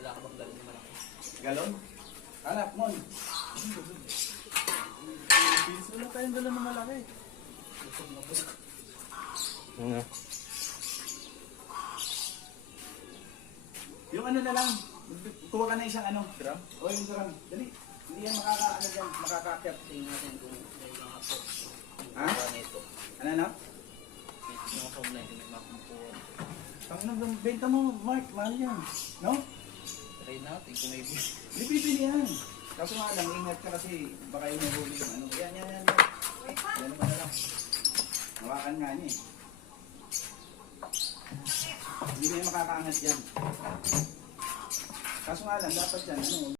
Wala ka bang galon na malaki? Galon? Hanap mo. Wala tayong dala na malaki. Busog na busog. Ano? Yung ano na lang, kuha ka na isang ano. Drum? O yung drum. Dali. Hindi yan makakaano dyan, makakakit. Tingnan natin kung may mga po. Ha? Nito. Ano na? Yung mga online, may mga kumukuha. Ang benta mo, Mark, mahal yan. No? Try natin kung may bus. Hindi bibili yan. Kaso nga lang, ingat ka kasi baka yung nahuli yung ano. Yan. Yan mo na lang. Hawakan nga niya eh. Hindi na yung makakaangat yan. Kaso nga lang, dapat yan, ano,